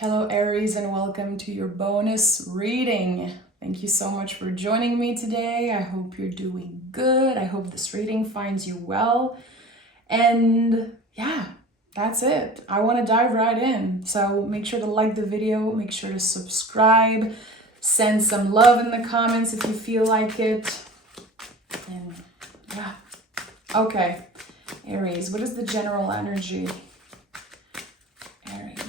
Hello Aries, and welcome to your bonus reading. Thank you so much for joining me today. I hope you're doing good. I hope this reading finds you well. And yeah, that's it. I want to dive right in. So make sure to like the video, make sure to subscribe, send some love in the comments if you feel like it. And yeah. Okay, Aries, what is the general energy? Aries.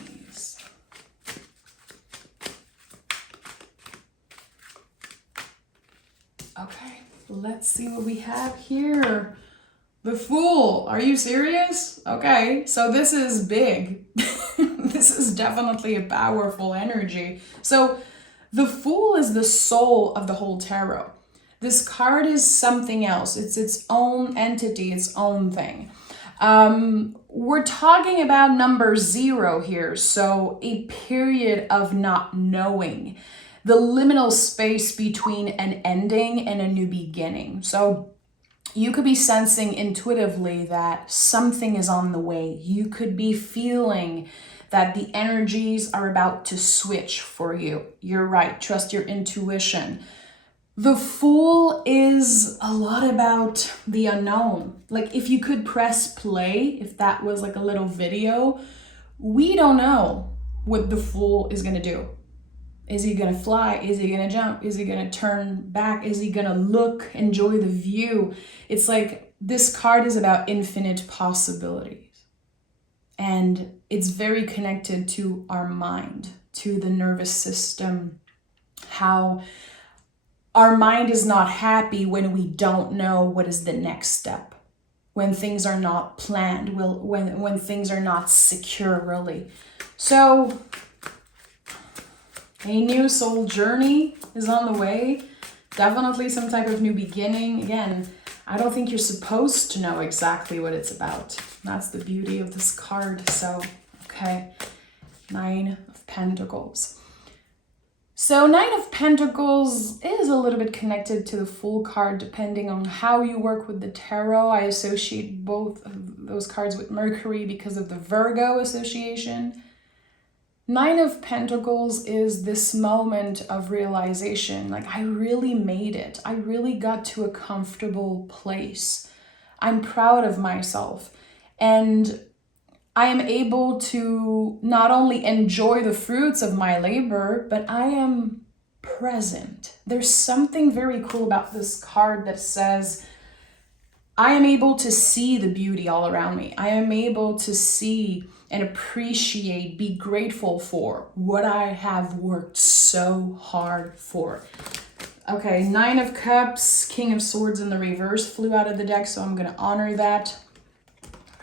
Okay, let's see what we have here. The Fool. Are you serious? Okay, so this is big. This is definitely a powerful energy. So the Fool is the soul of the whole tarot. This card is something else. It's its own entity, its own thing. We're talking about number 0 here, so a period of not knowing, the liminal space between an ending and a new beginning. So you could be sensing intuitively that something is on the way. You could be feeling that the energies are about to switch for you. You're right. Trust your intuition. The Fool is a lot about the unknown. Like if you could press play, if that was like a little video, we don't know what the Fool is going to do. Is he going to fly? Is he going to jump? Is he going to turn back? Is he going to look, enjoy the view? It's like this card is about infinite possibilities. And it's very connected to our mind, to the nervous system, how our mind is not happy when we don't know what is the next step, when things are not planned, when things are not secure, really. So a new soul journey is on the way. Definitely some type of new beginning. Again, I don't think you're supposed to know exactly what it's about. That's the beauty of this card. So, okay, 9 of Pentacles. So 9 of Pentacles is a little bit connected to the Fool card depending on how you work with the tarot. I associate both of those cards with Mercury because of the Virgo association. 9 of Pentacles is this moment of realization, like I really made it. I really got to a comfortable place. I'm proud of myself. And I am able to not only enjoy the fruits of my labor, but I am present. There's something very cool about this card that says, I am able to see the beauty all around me. I am able to see and appreciate, be grateful for what I have worked so hard for. Okay, 9 of Cups, King of Swords in the reverse flew out of the deck, so I'm going to honor that.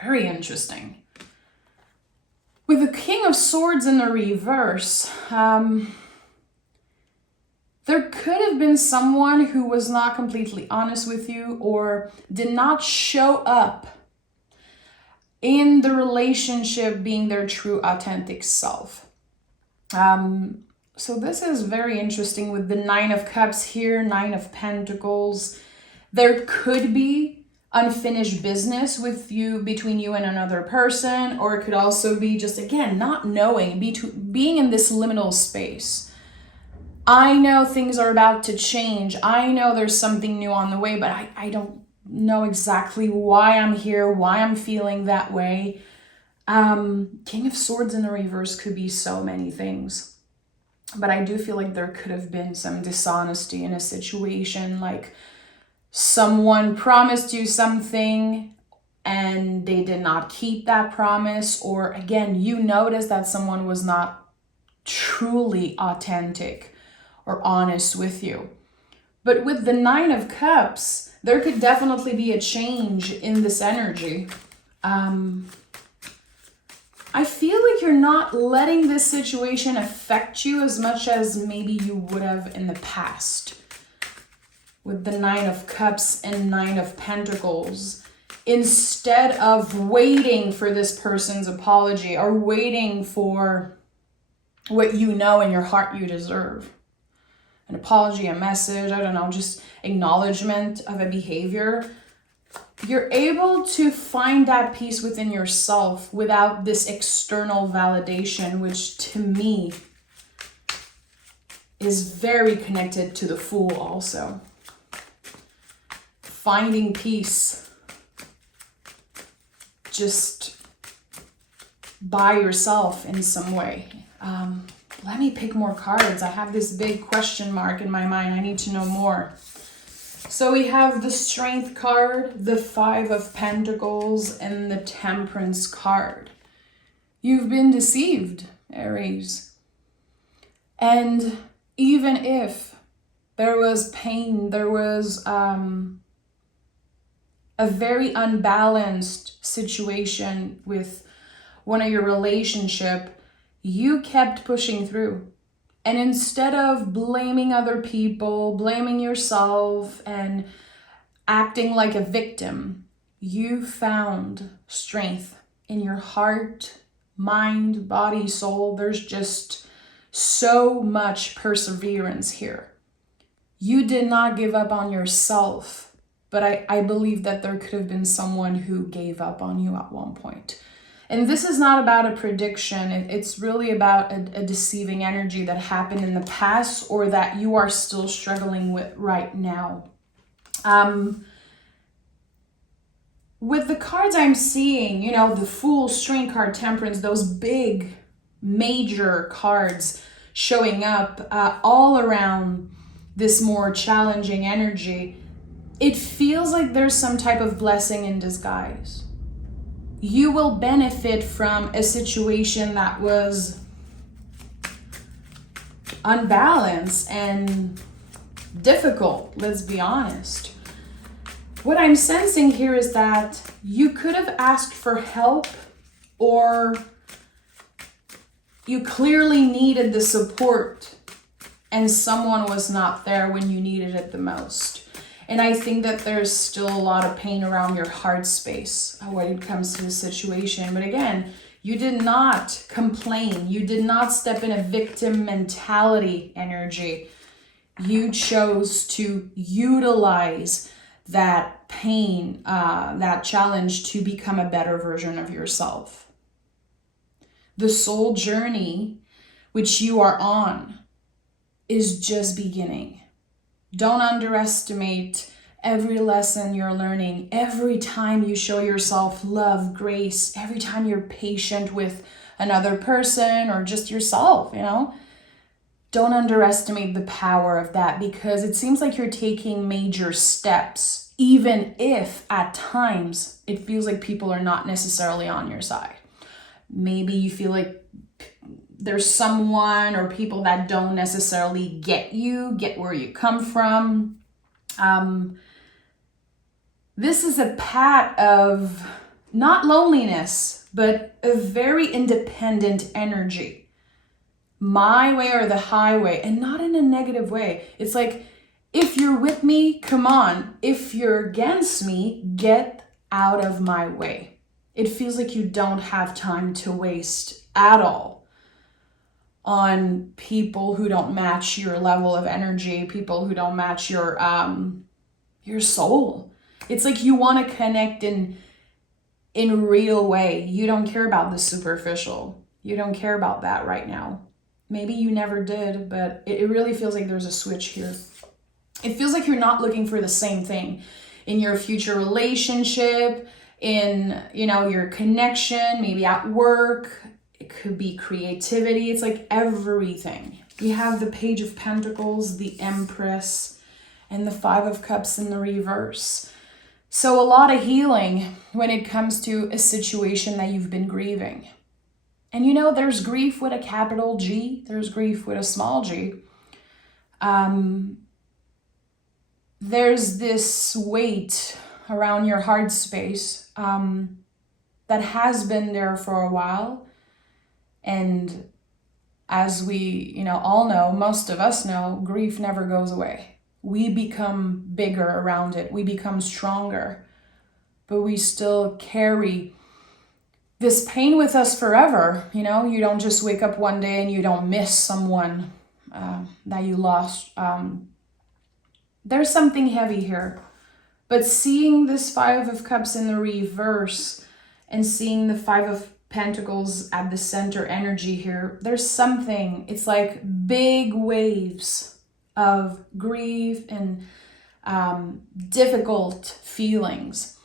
Very interesting. With the King of Swords in the reverse, there could have been someone who was not completely honest with you or did not show up in the relationship being their true authentic self. So this is very interesting with the 9 of Cups here, 9 of Pentacles. There could be unfinished business with you, between you and another person, or it could also be just, again, not knowing, being in this liminal space. I know things are about to change. I know there's something new on the way, but I don't know exactly why I'm here, why I'm feeling that way. King of Swords in the reverse could be so many things. But I do feel like there could have been some dishonesty in a situation, like someone promised you something and they did not keep that promise, or again, you noticed that someone was not truly authentic or honest with you. But with the 9 of Cups, there could definitely be a change in this energy. I feel like you're not letting this situation affect you as much as maybe you would have in the past. With the 9 of Cups and 9 of Pentacles, instead of waiting for this person's apology or waiting for what you know in your heart you deserve. An apology, a message, I don't know, just acknowledgement of a behavior. you're able to find that peace within yourself without this external validation, which to me is very connected to the Fool also. Finding peace just by yourself in some way. Let me pick more cards. I have this big question mark in my mind. I need to know more. So we have the Strength card, the Five of Pentacles, and the Temperance card. You've been deceived, Aries. And even if there was pain, there was a very unbalanced situation with one of your relationship, you kept pushing through. And instead of blaming other people, blaming yourself, and acting like a victim, you found strength in your heart, mind, body, soul. There's just so much perseverance here. You did not give up on yourself, but I believe that there could have been someone who gave up on you at one point. And this is not about a prediction. It's really about a deceiving energy that happened in the past or that you are still struggling with right now. With the cards I'm seeing, you know, the Fool, Strength card, Temperance, those big major cards showing up all around this more challenging energy, it feels like there's some type of blessing in disguise. You will benefit from a situation that was unbalanced and difficult, let's be honest. What I'm sensing here is that you could have asked for help, or you clearly needed the support and someone was not there when you needed it the most. And I think that there's still a lot of pain around your heart space when it comes to the situation. But again, you did not complain. You did not step in a victim mentality energy. You chose to utilize that pain, that challenge to become a better version of yourself. The soul journey which you are on is just beginning. Don't underestimate every lesson you're learning, every time you show yourself love, grace, every time you're patient with another person or just yourself, you know. Don't underestimate the power of that, because it seems like you're taking major steps, even if at times it feels like people are not necessarily on your side. Maybe you feel like there's someone or people that don't necessarily get where you come from. This is a path of not loneliness, but a very independent energy. My way or the highway, and not in a negative way. It's like, if you're with me, come on. If you're against me, get out of my way. It feels like you don't have time to waste at all on people who don't match your level of energy, people who don't match your soul. It's like you want to connect in a real way. You don't care about the superficial. You don't care about that right now. Maybe you never did, but it really feels like there's a switch here. It feels like you're not looking for the same thing in your future relationship, in, you know, your connection, maybe at work. It could be creativity. It's like everything. We have the Page of Pentacles, the Empress, and the Five of Cups in the reverse. So a lot of healing when it comes to a situation that you've been grieving. And you know, there's grief with a capital G. There's grief with a small g. There's this weight around your heart space that has been there for a while. And as we, you know, all know, most of us know, grief never goes away. We become bigger around it. We become stronger. But we still carry this pain with us forever. You know, you don't just wake up one day and you don't miss someone that you lost. There's something heavy here But seeing this Five of Cups in the reverse and seeing the Five of Pentacles at the center energy here, there's something, it's like big waves of grief and difficult feelings.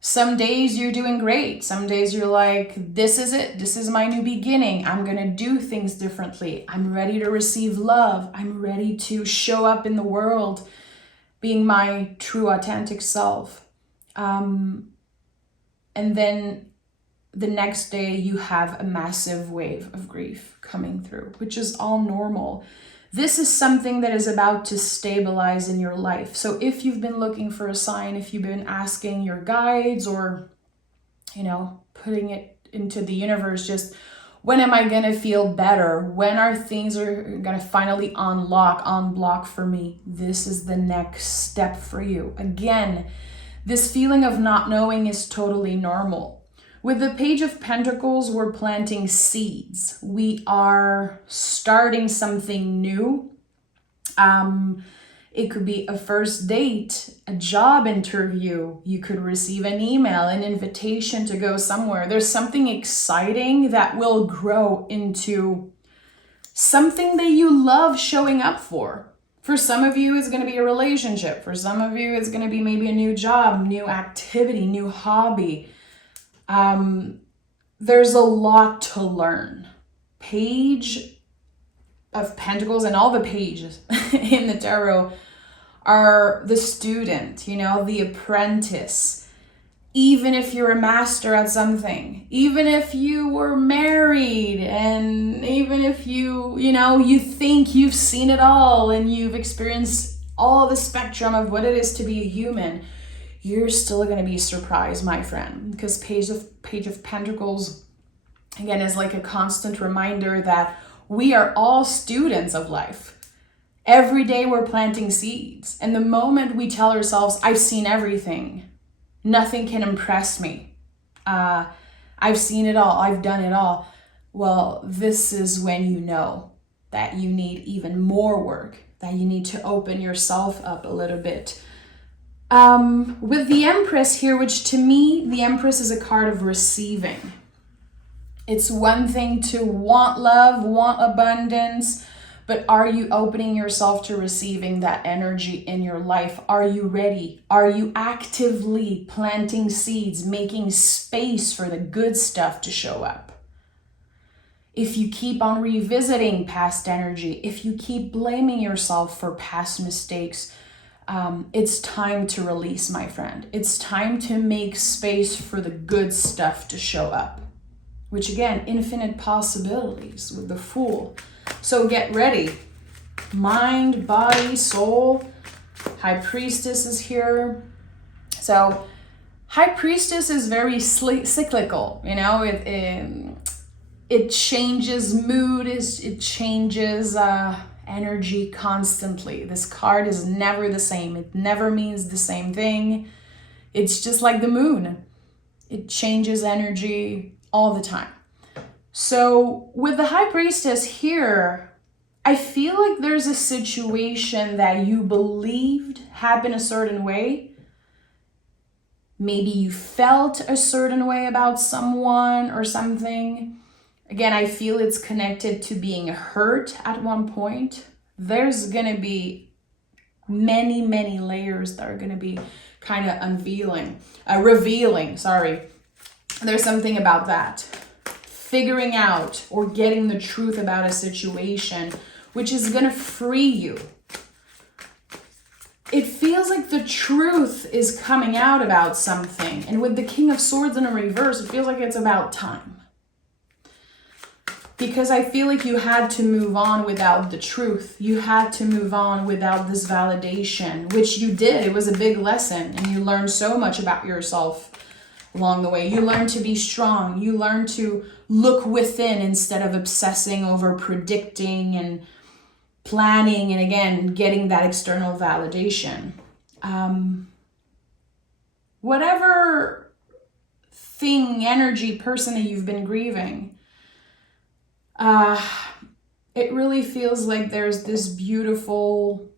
Some days you're doing great. Some days you're like, this is it. This is my new beginning. I'm going to do things differently. I'm ready to receive love. I'm ready to show up in the world being my true authentic self. And then the next day you have a massive wave of grief coming through, which is all normal. This is something that is about to stabilize in your life. So if you've been looking for a sign, if you've been asking your guides or, putting it into the universe, just when am I going to feel better? When are things going to finally unblock for me? This is the next step for you. Again, this feeling of not knowing is totally normal. With the Page of Pentacles, we're planting seeds. We are starting something new. It could be a first date, a job interview. You could receive an email, an invitation to go somewhere. There's something exciting that will grow into something that you love showing up for. For some of you, it's going to be a relationship. For some of you, it's going to be maybe a new job, new activity, new hobby. There's a lot to learn. Page of Pentacles and all the pages in the tarot are the student, the apprentice. Even if you're a master at something, even if you were married, and even if you think you've seen it all and you've experienced all the spectrum of what it is to be a human, you're still going to be surprised, my friend, because Page of Pentacles, again, is like a constant reminder that we are all students of life. Every day we're planting seeds. And the moment we tell ourselves, I've seen everything, nothing can impress me, I've seen it all, I've done it all, well, this is when you know that you need even more work, that you need to open yourself up a little bit. With the Empress here, which to me, the Empress is a card of receiving. It's one thing to want love, want abundance, but are you opening yourself to receiving that energy in your life? Are you ready? Are you actively planting seeds, making space for the good stuff to show up? If you keep on revisiting past energy, if you keep blaming yourself for past mistakes, it's time to release, my friend. It's time to make space for the good stuff to show up. Which again, infinite possibilities with the Fool. So get ready. Mind, body, soul. High Priestess is here. So High Priestess is very cyclical. It changes mood. It changes energy constantly. This card is never the same. It never means the same thing. It's just like the moon. It changes energy all the time. So with the High Priestess here, I feel like there's a situation that you believed happened a certain way. Maybe you felt a certain way about someone or something. Again, I feel it's connected to being hurt at one point. There's going to be many, many layers that are going to be kind of revealing. There's something about that. Figuring out or getting the truth about a situation, which is going to free you. It feels like the truth is coming out about something. And with the King of Swords in a reverse, it feels like it's about time. Because I feel like you had to move on without the truth. You had to move on without this validation, which you did. It was a big lesson, and you learned so much about yourself along the way. You learned to be strong. You learned to look within instead of obsessing over predicting and planning and, again, getting that external validation. Whatever thing, energy, person that you've been grieving, it really feels like there's this beautiful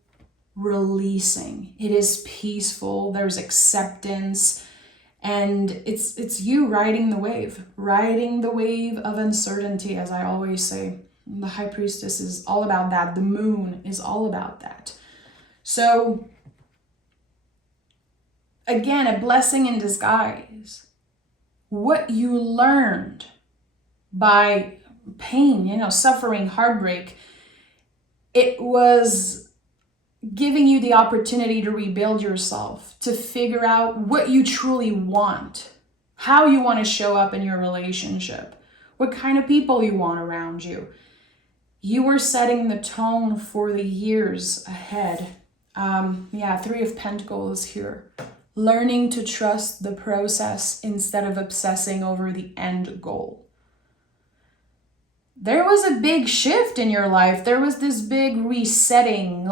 releasing. It is peaceful. There's acceptance. And it's you riding the wave of uncertainty, as I always say. The High Priestess is all about that. The moon is all about that. So, again, a blessing in disguise. What you learned by pain, suffering, heartbreak, it was giving you the opportunity to rebuild yourself, to figure out what you truly want, how you want to show up in your relationship, what kind of people you want around you. You were setting the tone for the years ahead. Three of Pentacles here. Learning to trust the process instead of obsessing over the end goal. There was a big shift in your life. There was this big resetting,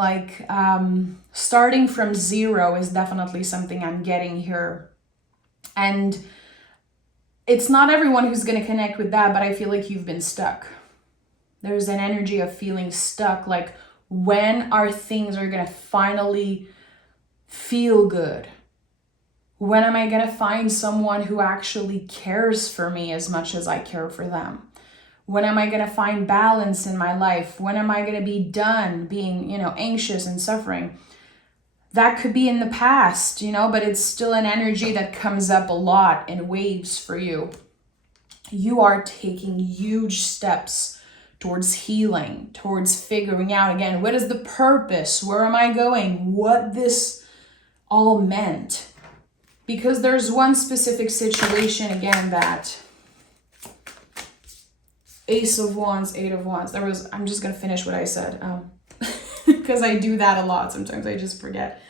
starting from zero is definitely something I'm getting here. And it's not everyone who's going to connect with that, but I feel like you've been stuck. There's an energy of feeling stuck, like when are things going to finally feel good? When am I going to find someone who actually cares for me as much as I care for them? When am I going to find balance in my life? When am I going to be done being, anxious and suffering? That could be in the past, but it's still an energy that comes up a lot in waves for you. You are taking huge steps towards healing, towards figuring out, again, what is the purpose? Where am I going? What this all meant? Because there's one specific situation, again, that Ace of Wands, Eight of Wands. I'm just going to finish what I said because I do that a lot. Sometimes I just forget.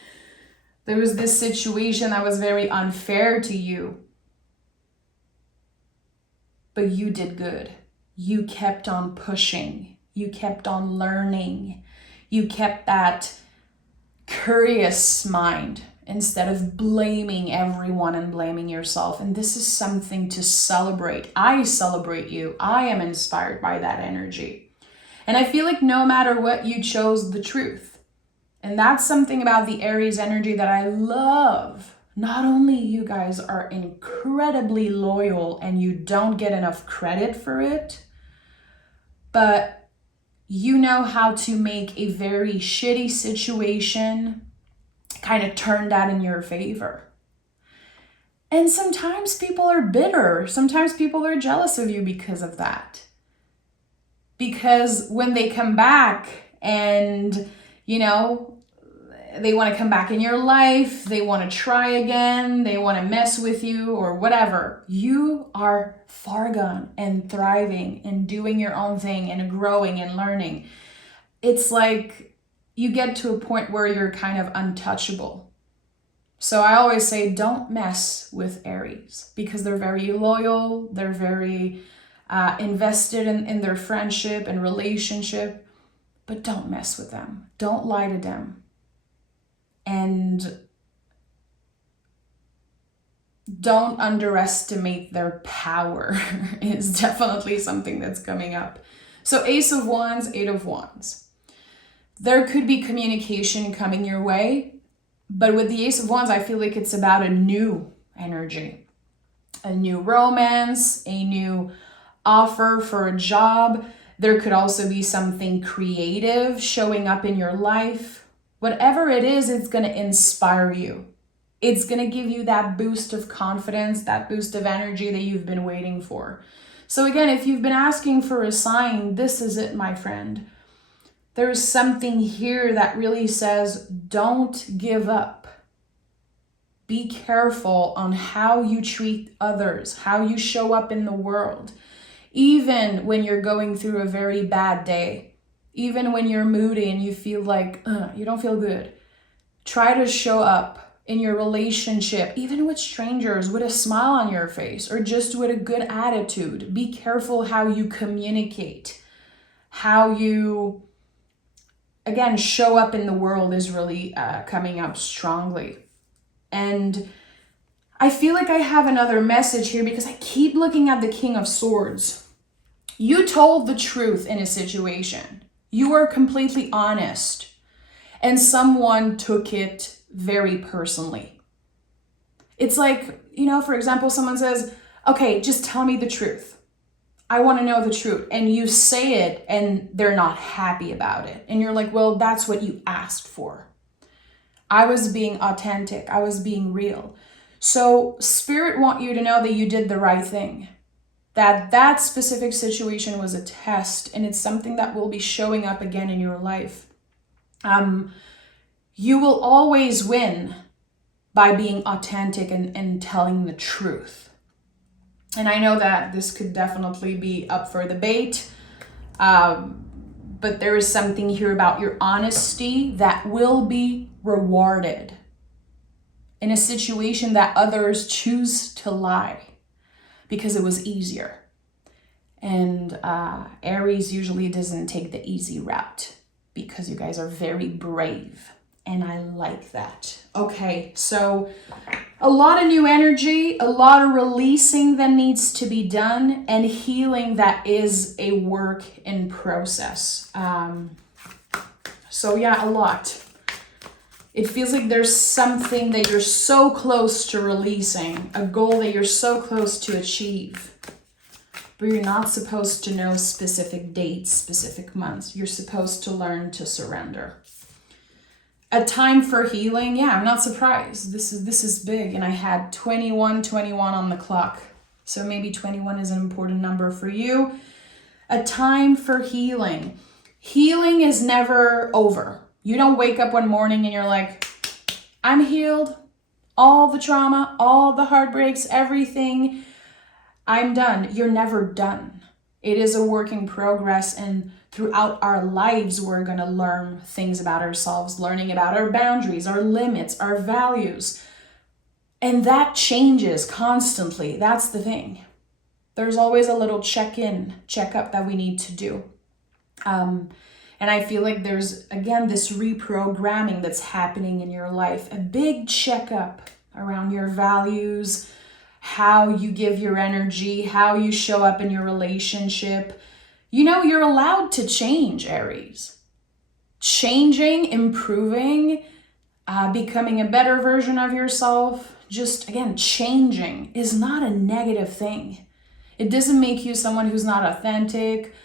There was this situation that was very unfair to you, but you did good. You kept on pushing. You kept on learning. You kept that curious mind instead of blaming everyone and blaming yourself. And this is something to celebrate. I celebrate you. I am inspired by that energy. And I feel like no matter what, you chose the truth. And that's something about the Aries energy that I love. Not only you guys are incredibly loyal and you don't get enough credit for it, but you know how to make a very shitty situation kind of turn that in your favor. And sometimes people are bitter. Sometimes people are jealous of you because of that. Because when they come back and, they want to come back in your life, they want to try again, they want to mess with you or whatever, you are far gone and thriving and doing your own thing and growing and learning. It's like you get to a point where you're kind of untouchable. So I always say, don't mess with Aries because they're very loyal. They're very invested in their friendship and relationship, but don't mess with them. Don't lie to them. And don't underestimate their power is definitely something that's coming up. So Ace of Wands, Eight of Wands. There could be communication coming your way, but with the Ace of Wands, I feel like it's about a new energy, a new romance, a new offer for a job. There could also be something creative showing up in your life. Whatever it is, it's going to inspire you. It's going to give you that boost of confidence, that boost of energy that you've been waiting for. So again, if you've been asking for a sign, this is it, my friend. There's something here that really says, don't give up. Be careful on how you treat others, how you show up in the world. Even when you're going through a very bad day, even when you're moody and you feel like you don't feel good, try to show up in your relationship, even with strangers, with a smile on your face or just with a good attitude. Be careful how you communicate, how you, again, show up in the world is really coming up strongly. And I feel like I have another message here because I keep looking at the King of Swords. You told the truth in a situation. You were completely honest. and someone took it very personally. It's like, for example, someone says, okay, just tell me the truth. I want to know the truth. And you say it and they're not happy about it. And you're like, well, that's what you asked for. I was being authentic. I was being real. So Spirit want you to know that you did the right thing. That specific situation was a test, and it's something that will be showing up again in your life. You will always win by being authentic and telling the truth. And I know that this could definitely be up for debate, but there is something here about your honesty that will be rewarded in a situation that others choose to lie because it was easier. And Aries usually doesn't take the easy route because you guys are very brave. And I like that. Okay, so a lot of new energy, a lot of releasing that needs to be done, and healing that is a work in process. So yeah, a lot. It feels like there's something that you're so close to releasing, a goal that you're so close to achieve, but you're not supposed to know specific dates, specific months. You're supposed to learn to surrender. A time for healing, yeah, I'm not surprised. This is big, and I had 21 on the clock. So maybe 21 is an important number for you. A time for healing. Healing is never over. You don't wake up one morning and you're like, I'm healed. All the trauma, all the heartbreaks, everything, I'm done. You're never done. It is a work in progress, and throughout our lives, we're going to learn things about ourselves, learning about our boundaries, our limits, our values. And that changes constantly. That's the thing. There's always a little check-up that we need to do. And I feel like there's, again, this reprogramming that's happening in your life, a big checkup around your values, how you give your energy, how you show up in your relationship. You're allowed to change, Aries. Changing, improving, becoming a better version of yourself, just, again, changing is not a negative thing. It doesn't make you someone who's not authentic,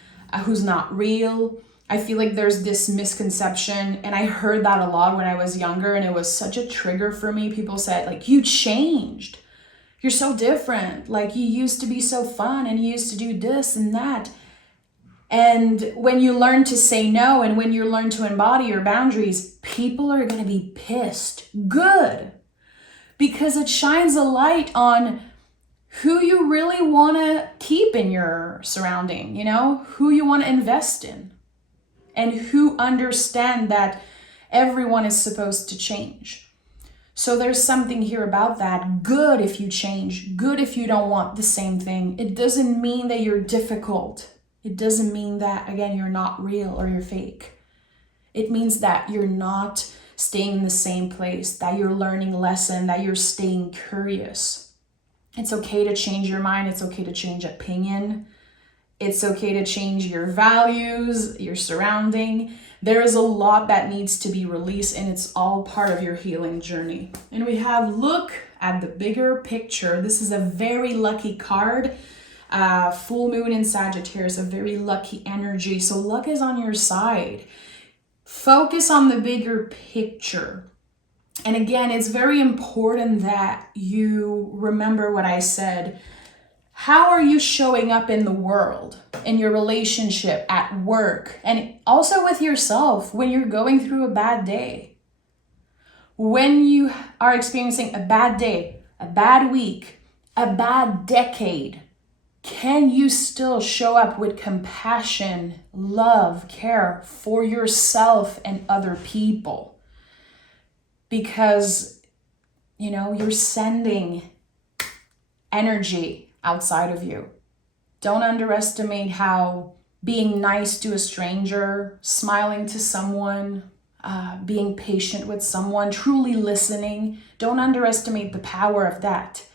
who's not real. I feel like there's this misconception, and I heard that a lot when I was younger, and it was such a trigger for me. People said, like, you changed. You're so different. Like, you used to be so fun, and you used to do this and that. And when you learn to say no, and when you learn to embody your boundaries, people are going to be pissed. Good. Because it shines a light on who you really want to keep in your surrounding, who you want to invest in, and who understand that everyone is supposed to change. So there's something here about that. Good if you change. Good if you don't want the same thing. It doesn't mean that you're difficult. It doesn't mean that, again, you're not real or you're fake. It means that you're not staying in the same place, that you're learning lesson, that you're staying curious. It's okay to change your mind. It's okay to change opinion. It's okay to change your values, your surrounding. There is a lot that needs to be released, and it's all part of your healing journey. And we have look at the bigger picture. This is a very lucky card. Full moon in Sagittarius, a very lucky energy. So luck is on your side. Focus on the bigger picture. And again, it's very important that you remember what I said. How are you showing up in the world, in your relationship, at work, and also with yourself when you're going through a bad day? When you are experiencing a bad day, a bad week, a bad decade, can you still show up with compassion, love, care for yourself and other people? Because, you're sending energy outside of you. Don't underestimate how being nice to a stranger, smiling to someone, being patient with someone, truly listening, don't underestimate the power of that.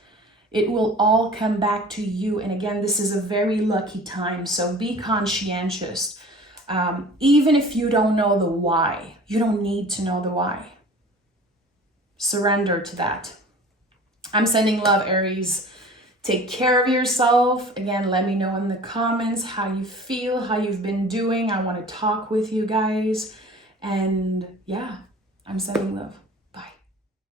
It will all come back to you. And again, this is a very lucky time. So be conscientious. Even if you don't know the why, you don't need to know the why. Surrender to that. I'm sending love, Aries. Take care of yourself. Again, let me know in the comments how you feel, how you've been doing. I want to talk with you guys. And yeah, I'm sending love.